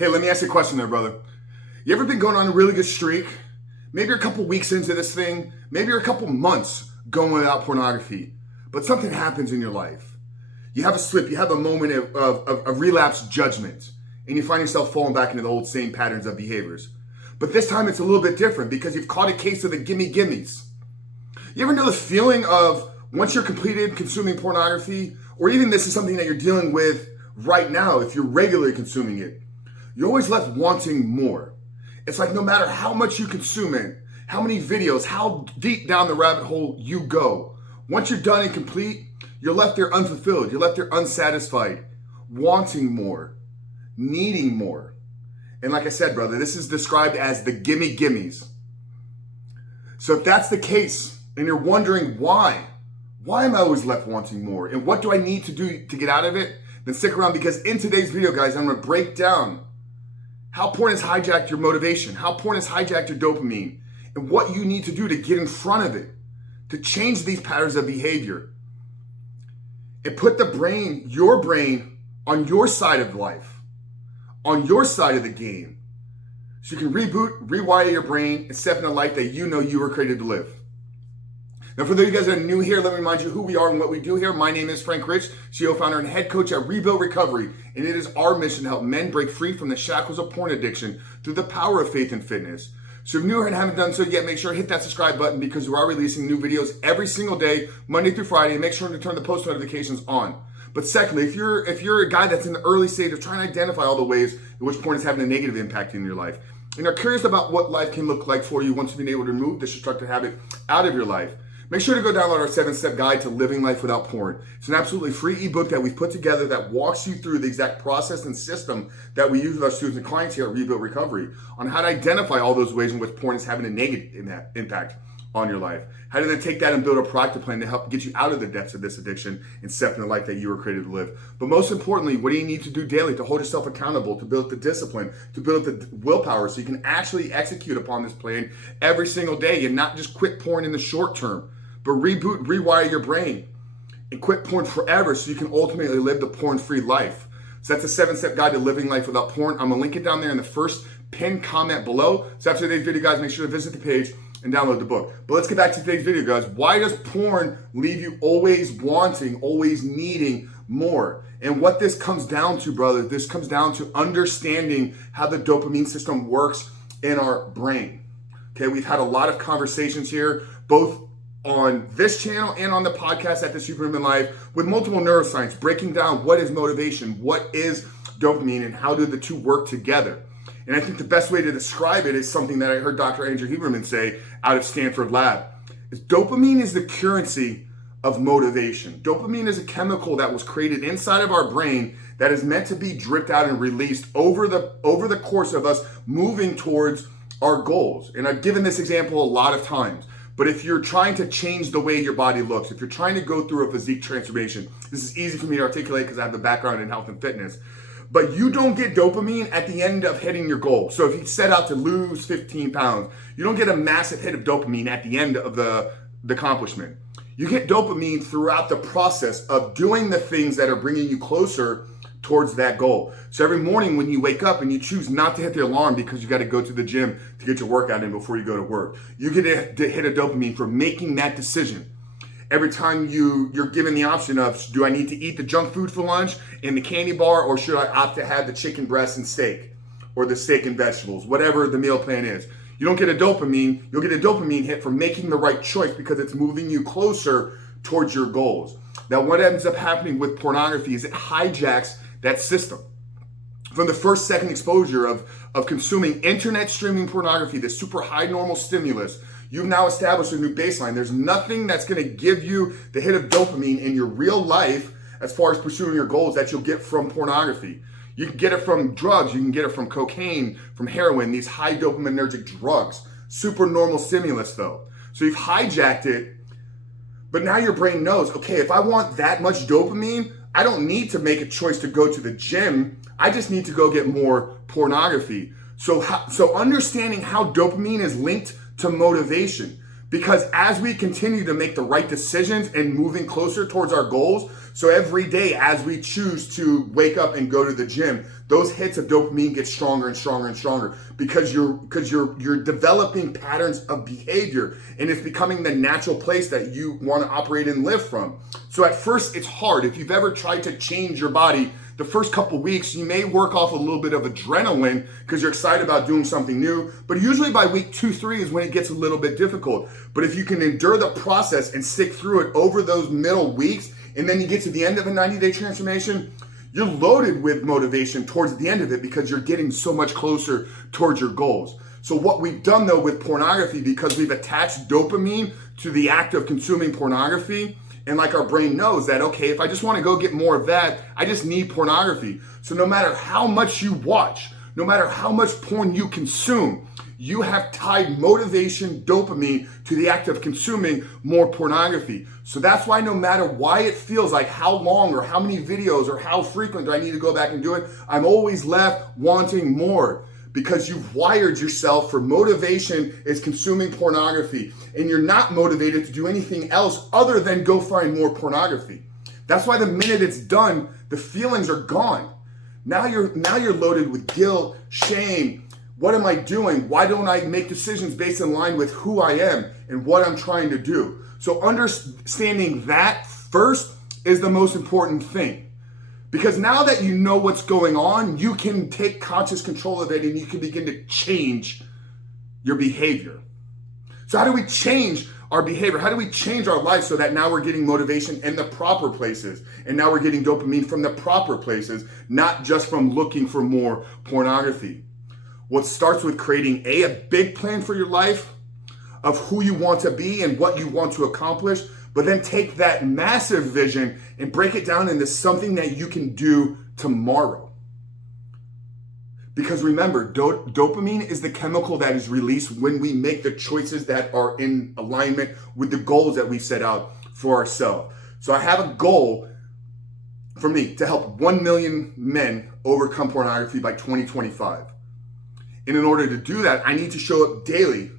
Hey, let me ask you a question there, brother. You ever been going on a really good streak? Maybe you're a couple weeks into this thing. Maybe you're a couple months going without pornography. But something happens in your life. You have a slip. You have a moment of relapse judgment. And you find yourself falling back into the old same patterns of behaviors. But this time it's a little bit different because you've caught a case of the gimmies. You ever know the feeling of once you're completed consuming pornography, or even this is something that you're dealing with right now, if you're regularly consuming it, you're always left wanting more. It's like no matter how much you consume it, how many videos, how deep down the rabbit hole you go, once you're done and complete, you're left there unfulfilled. You're left there unsatisfied, wanting more, needing more. And like I said, brother, this is described as the gimmies. So if that's the case, and you're wondering why am I always left wanting more? And what do I need to do to get out of it? Then stick around, because in today's video, guys, I'm gonna break down how porn has hijacked your motivation, how porn has hijacked your dopamine, and what you need to do to get in front of it, to change these patterns of behavior, and put your brain on your side of life, on your side of the game, so you can reboot, rewire your brain, and step in a life that you know you were created to live. Now, for those of you guys that are new here, let me remind you who we are and what we do here. My name is Frank Rich, CEO, founder, and head coach at Rebuild Recovery, and it is our mission to help men break free from the shackles of porn addiction through the power of faith and fitness. So if you're new here and haven't done so yet, make sure to hit that subscribe button, because we are releasing new videos every single day, Monday through Friday, and make sure to turn the post notifications on. But secondly, if you're a guy that's in the early stage of trying to identify all the ways in which porn is having a negative impact in your life, and are curious about what life can look like for you once you've been able to remove this destructive habit out of your life, make sure to go download our 7-step guide to living life without porn. It's an absolutely free ebook that we've put together that walks you through the exact process and system that we use with our students and clients here at Rebuild Recovery on how to identify all those ways in which porn is having a negative impact on your life. How to then take that and build a proactive plan to help get you out of the depths of this addiction and step in the life that you were created to live. But most importantly, what do you need to do daily to hold yourself accountable, to build the discipline, to build the willpower so you can actually execute upon this plan every single day and not just quit porn in the short term, but reboot, rewire your brain and quit porn forever so you can ultimately live the porn-free life. So that's a 7-step guide to living life without porn. I'm gonna link it down there in the first pinned comment below. So after today's video, guys, make sure to visit the page and download the book. But let's get back to today's video, guys. Why does porn leave you always wanting, always needing more? And what this comes down to, brother, this comes down to understanding how the dopamine system works in our brain. Okay, we've had a lot of conversations here, both on this channel and on the podcast at the Superhuman Life, with multiple neuroscience, breaking down what is motivation, what is dopamine, and how do the two work together. And I think the best way to describe it is something that I heard Dr. Andrew Huberman say out of Stanford Lab. Is dopamine is the currency of motivation. Dopamine is a chemical that was created inside of our brain that is meant to be dripped out and released over the course of us moving towards our goals. And I've given this example a lot of times. But if you're trying to change the way your body looks, if you're trying to go through a physique transformation, this is easy for me to articulate because I have the background in health and fitness. But you don't get dopamine at the end of hitting your goal. So if you set out to lose 15 pounds, you don't get a massive hit of dopamine at the end of the accomplishment. You get dopamine throughout the process of doing the things that are bringing you closer towards that goal. So every morning when you wake up and you choose not to hit the alarm because you got to go to the gym to get your workout in before you go to work, you get to hit a dopamine for making that decision. Every time you're given the option of, do I need to eat the junk food for lunch and the candy bar, or should I opt to have the chicken breast and steak, or the steak and vegetables, whatever the meal plan is? You don't get a dopamine, you'll get a dopamine hit for making the right choice because it's moving you closer towards your goals. Now, what ends up happening with pornography is it hijacks that system. From the first second exposure of consuming internet streaming pornography, this super high normal stimulus, you've now established a new baseline. There's nothing that's going to give you the hit of dopamine in your real life as far as pursuing your goals that you'll get from pornography. You can get it from drugs. You can get it from cocaine, from heroin, these high dopaminergic drugs. Super normal stimulus though. So you've hijacked it, but now your brain knows, okay, if I want that much dopamine, I don't need to make a choice to go to the gym. I just need to go get more pornography. So understanding how dopamine is linked to motivation, because as we continue to make the right decisions and moving closer towards our goals, So every day as we choose to wake up and go to the gym, those hits of dopamine get stronger and stronger and stronger because you're developing patterns of behavior, and it's becoming the natural place that you want to operate and live from. So at first it's hard. If you've ever tried to change your body, the first couple weeks you may work off a little bit of adrenaline because you're excited about doing something new, but usually by week 2-3 is when it gets a little bit difficult. But if you can endure the process and stick through it over those middle weeks, and then you get to the end of a 90-day transformation, you're loaded with motivation towards the end of it because you're getting so much closer towards your goals. So what we've done though with pornography, because we've attached dopamine to the act of consuming pornography, and like our brain knows that, okay, if I just want to go get more of that, I just need pornography. So no matter how much you watch, no matter how much porn you consume, you have tied motivation, dopamine, to the act of consuming more pornography. So that's why no matter why it feels like how long or how many videos or how frequent do I need to go back and do it, I'm always left wanting more. Because you've wired yourself for motivation is consuming pornography, and you're not motivated to do anything else other than go find more pornography. That's why the minute it's done, the feelings are gone. Now you're loaded with guilt, shame. What am I doing? Why don't I make decisions based in line with who I am and what I'm trying to do? So understanding that first is the most important thing. Because now that you know what's going on, you can take conscious control of it and you can begin to change your behavior. So how do we change our behavior? How do we change our life so that now we're getting motivation in the proper places? And now we're getting dopamine from the proper places, not just from looking for more pornography. What starts with creating a big plan for your life of who you want to be and what you want to accomplish, but then take that massive vision and break it down into something that you can do tomorrow. Because remember, dopamine is the chemical that is released when we make the choices that are in alignment with the goals that we set out for ourselves. So I have a goal for me to help 1 million men overcome pornography by 2025. And in order to do that, I need to show up daily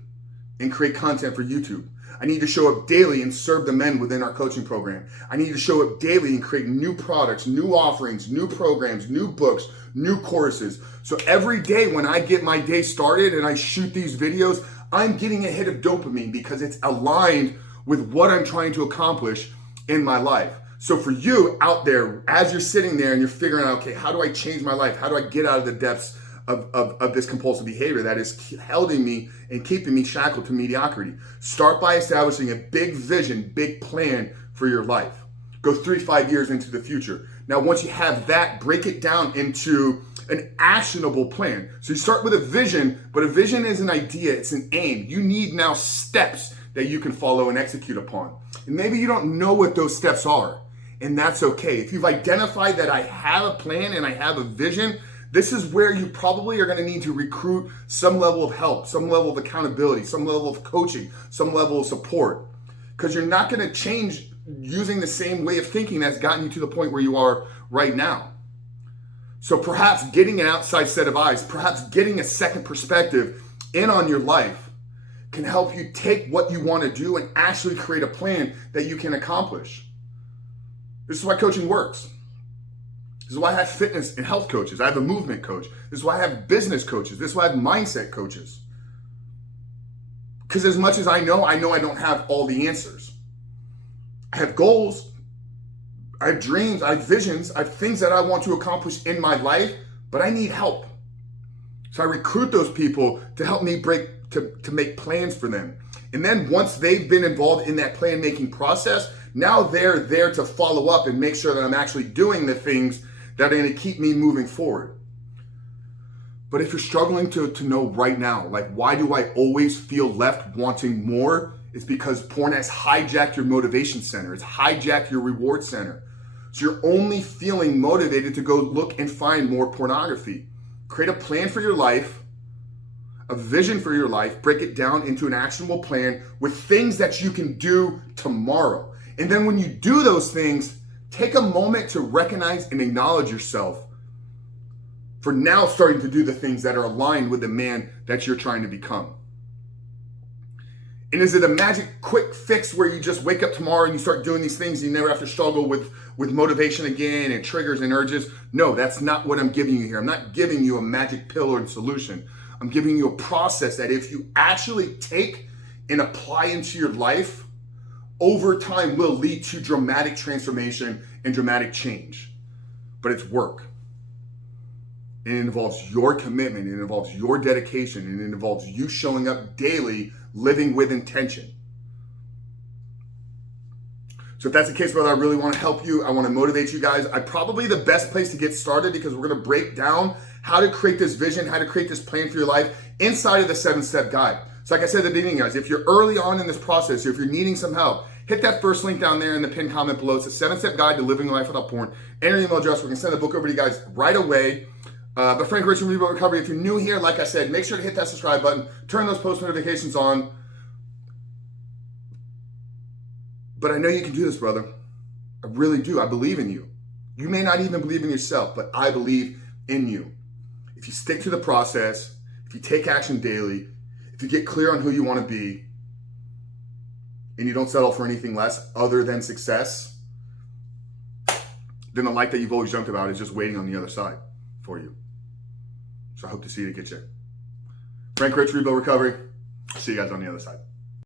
and create content for YouTube. I need to show up daily and serve the men within our coaching program. I need to show up daily and create new products, new offerings, new programs, new books, new courses. So every day when I get my day started and I shoot these videos, I'm getting a hit of dopamine because it's aligned with what I'm trying to accomplish in my life. So for you out there, as you're sitting there and you're figuring out, okay, how do I change my life? How do I get out of the depths of this compulsive behavior that is holding me and keeping me shackled to mediocrity? Start by establishing a big vision, big plan for your life. Go 3-5 years into the future. Now, once you have that, break it down into an actionable plan. So you start with a vision, but a vision is an idea, it's an aim. You need now steps that you can follow and execute upon. And maybe you don't know what those steps are, and that's okay. If you've identified that I have a plan and I have a vision, this is where you probably are going to need to recruit some level of help, some level of accountability, some level of coaching, some level of support. Because you're not going to change using the same way of thinking that's gotten you to the point where you are right now. So perhaps getting an outside set of eyes, perhaps getting a second perspective in on your life can help you take what you want to do and actually create a plan that you can accomplish. This is why coaching works. This is why I have fitness and health coaches. I have a movement coach. This is why I have business coaches. This is why I have mindset coaches. Because as much as I know I don't have all the answers. I have goals. I have dreams. I have visions. I have things that I want to accomplish in my life, but I need help. So I recruit those people to help me to make plans for them. And then once they've been involved in that plan making process, now they're there to follow up and make sure that I'm actually doing the things that are going to keep me moving forward. But if you're struggling to know right now, like, why do I always feel left wanting more? It's because porn has hijacked your motivation center. It's hijacked your reward center. So you're only feeling motivated to go look and find more pornography. Create a plan for your life, a vision for your life, break it down into an actionable plan with things that you can do tomorrow. And then when you do those things, take a moment to recognize and acknowledge yourself for now starting to do the things that are aligned with the man that you're trying to become. And is it a magic quick fix where you just wake up tomorrow and you start doing these things and you never have to struggle with motivation again and triggers and urges? No, that's not what I'm giving you here. I'm not giving you a magic pill or solution. I'm giving you a process that if you actually take and apply into your life, over time will lead to dramatic transformation and dramatic change. But it's work. And it involves your commitment, it involves your dedication, and it involves you showing up daily, living with intention. So if that's the case, brother, I really want to help you. I want to motivate you guys. I'm probably the best place to get started because we're going to break down how to create this vision, how to create this plan for your life inside of the 7-step guide. So like I said at the beginning, guys, if you're early on in this process, or if you're needing some help, hit that first link down there in the pinned comment below. It's a 7-step guide to living a life without porn. Enter your email address. We're going to send the book over to you guys right away. But Frank Rich from Rebuild Recovery, if you're new here, like I said, make sure to hit that subscribe button, turn those post notifications on. But I know you can do this, brother. I really do. I believe in you. You may not even believe in yourself, but I believe in you. If you stick to the process, if you take action daily, if you get clear on who you want to be, and you don't settle for anything less other than success, then the life that you've always dreamt about is just waiting on the other side for you. So I hope to see you to get you. Frank Rich, Rebuild Recovery. See you guys on the other side.